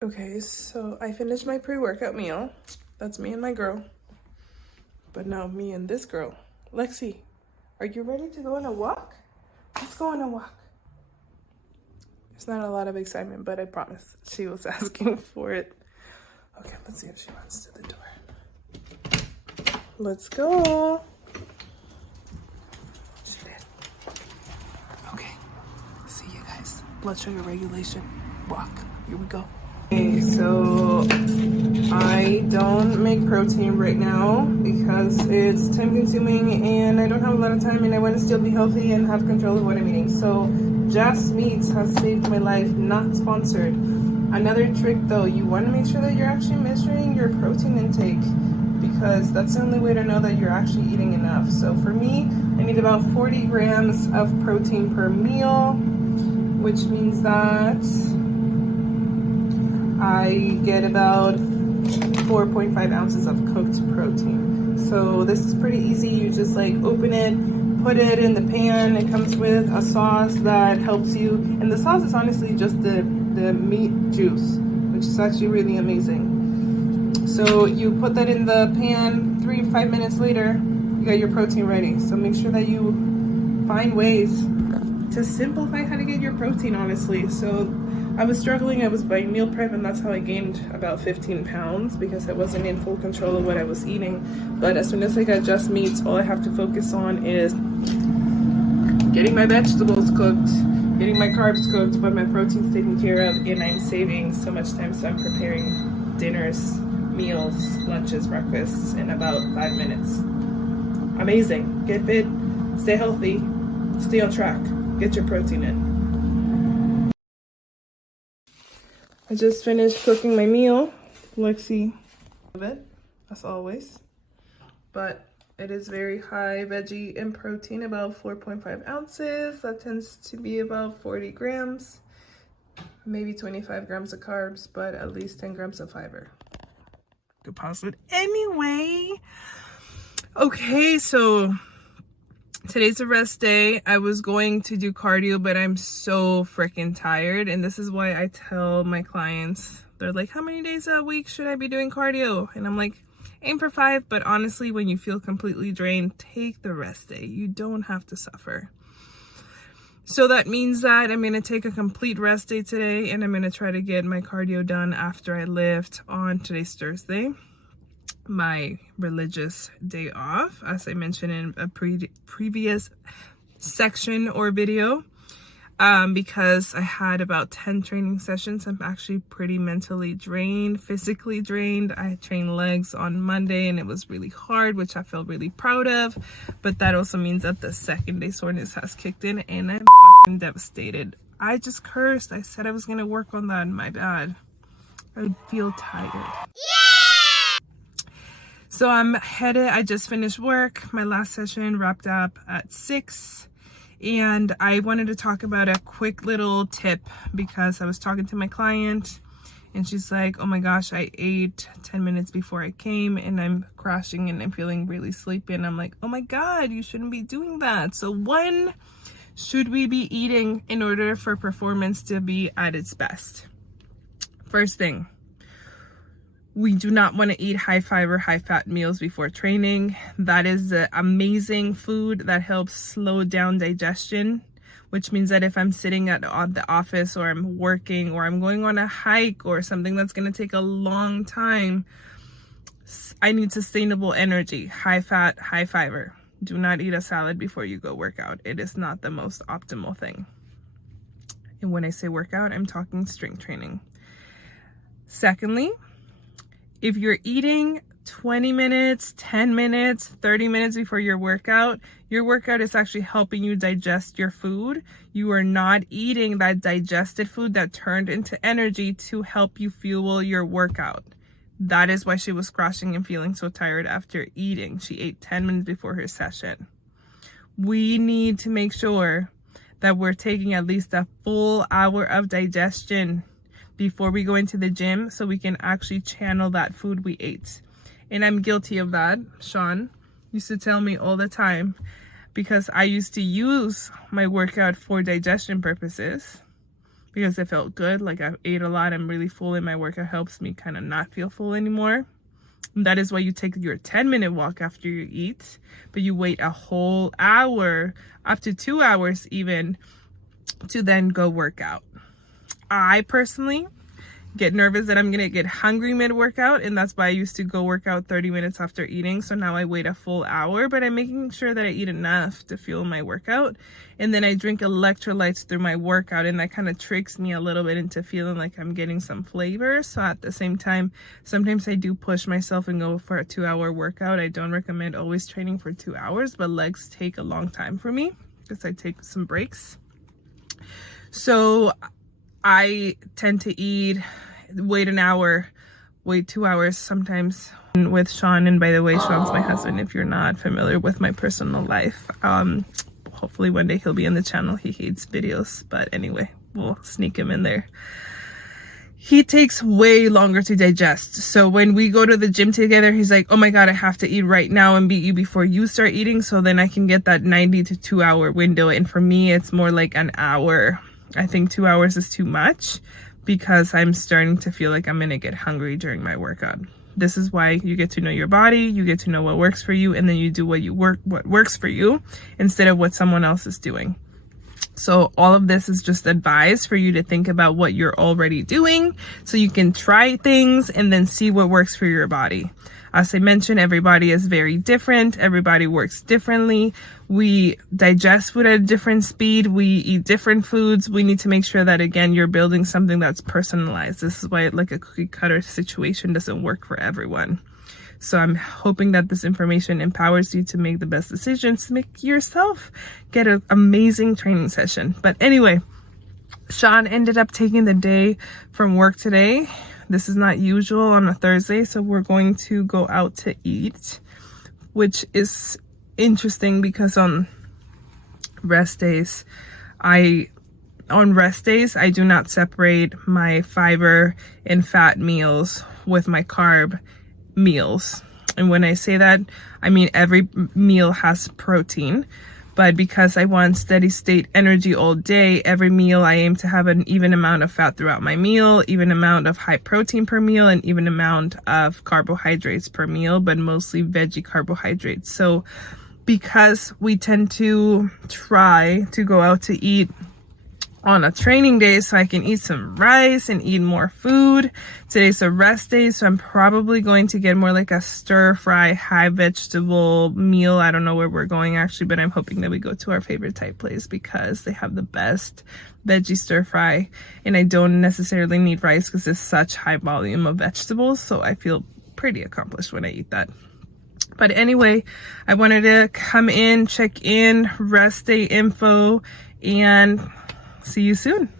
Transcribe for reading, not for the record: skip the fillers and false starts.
Okay, so I finished my pre-workout meal. That's me and my girl. But now me and this girl. Lexi, are you ready to go on a walk? Let's go on a walk. There's not a lot of excitement, but I promise she was asking for it. Okay, let's see if she runs to the door. Let's go. She did. Okay, see you guys. Blood sugar regulation. Walk. Here we go. Okay, so I don't make protein right now because it's time consuming and I don't have a lot of time and I want to still be healthy and have control of what I'm eating. So Just Meats has saved my life, not sponsored. Another trick though, you want to make sure that you're actually measuring your protein intake because that's the only way to know that you're actually eating enough. So for me, I need about 40 grams of protein per meal, which means that I get about 4.5 ounces of cooked protein. So this is pretty easy. You just like open it, put it in the pan. It comes with a sauce that helps you. And the sauce is honestly just the meat juice, which is actually really amazing. So you put that in the pan, 3-5 minutes later, you got your protein ready. So make sure that you find ways to simplify how to get your protein, honestly. So I was struggling, I was buying meal prep, and that's how I gained about 15 pounds because I wasn't in full control of what I was eating. But as soon as I got Just Meats, all I have to focus on is getting my vegetables cooked, getting my carbs cooked, but my protein's taken care of, and I'm saving so much time. So I'm preparing dinners, meals, lunches, breakfasts in about 5 minutes. Amazing. Get fit, stay healthy, stay on track, get your protein in. I just finished cooking my meal. Lexi, a bit, as always. But it is very high veggie and protein, about 4.5 ounces. That tends to be about 40 grams, maybe 25 grams of carbs, but at least 10 grams of fiber. Could pause it anyway. Okay, so today's a rest day. I was going to do cardio, but I'm so freaking tired. And this is why I tell my clients, they're like, how many days a week should I be doing cardio? And I'm like, aim for 5. But honestly, when you feel completely drained, take the rest day. You don't have to suffer. So that means that I'm going to take a complete rest day today. And I'm going to try to get my cardio done after I lift on today's Thursday, my religious day off, as I mentioned in a previous section or video, because I had about 10 training sessions. I'm actually pretty mentally drained, physically drained. I trained legs on Monday and it was really hard, which I felt really proud of, but that also means that the second day soreness has kicked in and I'm fucking devastated. I just cursed. I said I was gonna work on that, my bad. I feel tired. So I'm headed, I just finished work. My last session wrapped up at 6. And I wanted to talk about a quick little tip because I was talking to my client and she's like, oh my gosh, I ate 10 minutes before I came and I'm crashing and I'm feeling really sleepy. And I'm like, oh my God, you shouldn't be doing that. So when should we be eating in order for performance to be at its best? First thing, we do not want to eat high fiber, high fat meals before training. That is the amazing food that helps slow down digestion, which means that if I'm sitting at the office or I'm working or I'm going on a hike or something that's going to take a long time, I need sustainable energy, high fat, high fiber. Do not eat a salad before you go work out. It is not the most optimal thing. And when I say workout, I'm talking strength training. Secondly, if you're eating 20 minutes, 10 minutes, 30 minutes before your workout is actually helping you digest your food. You are not eating that digested food that turned into energy to help you fuel your workout. That is why she was crashing and feeling so tired after eating. She ate 10 minutes before her session. We need to make sure that we're taking at least a full hour of digestion before we go into the gym so we can actually channel that food we ate. And I'm guilty of that. Sean used to tell me all the time because I used to use my workout for digestion purposes because it felt good. Like I ate a lot, I'm really full, and my workout helps me kind of not feel full anymore. And that is why you take your 10-minute walk after you eat, but you wait a whole hour, up to 2 hours even, to then go work out. I personally get nervous that I'm gonna get hungry mid-workout, and that's why I used to go work out 30 minutes after eating. So now I wait a full hour, but I'm making sure that I eat enough to fuel my workout, and then I drink electrolytes through my workout, and that kind of tricks me a little bit into feeling like I'm getting some flavor. So at the same time, sometimes I do push myself and go for a 2-hour workout. I don't recommend always training for 2 hours, but legs take a long time for me because I take some breaks. So I tend to wait an hour, wait 2 hours sometimes with Sean. And by the way, Sean's my husband, if you're not familiar with my personal life. Hopefully one day he'll be on the channel. He hates videos, but anyway, we'll sneak him in there. He takes way longer to digest. So when we go to the gym together, he's like, oh my God, I have to eat right now and beat you before you start eating, so then I can get that 90 to 2 hour window. And for me, it's more like an hour. I think 2 hours is too much because I'm starting to feel like I'm gonna get hungry during my workout. This is why you get to know your body, you get to know what works for you, and then you do what works for you instead of what someone else is doing. So all of this is just advice for you to think about what you're already doing so you can try things and then see what works for your body. As I mentioned, everybody is very different. Everybody works differently. We digest food at a different speed. We eat different foods. We need to make sure that, again, you're building something that's personalized. This is why like a cookie cutter situation doesn't work for everyone. So I'm hoping that this information empowers you to make the best decisions to make yourself get an amazing training session. But anyway, Sean ended up taking the day from work today. This is not usual on a Thursday, so we're going to go out to eat, which is interesting because on rest days, I do not separate my fiber and fat meals with my carb meals. And when I say that, I mean every meal has protein. But because I want steady state energy all day, every meal I aim to have an even amount of fat throughout my meal, even amount of high protein per meal, and even amount of carbohydrates per meal, but mostly veggie carbohydrates. So because we tend to try to go out to eat on a training day so I can eat some rice and eat more food. Today's a rest day, so I'm probably going to get more like a stir fry high vegetable meal. I don't know where we're going actually, but I'm hoping that we go to our favorite Thai place because they have the best veggie stir fry, and I don't necessarily need rice because there's such high volume of vegetables, so I feel pretty accomplished when I eat that. But anyway, I wanted to come in, check in, rest day info, and see you soon.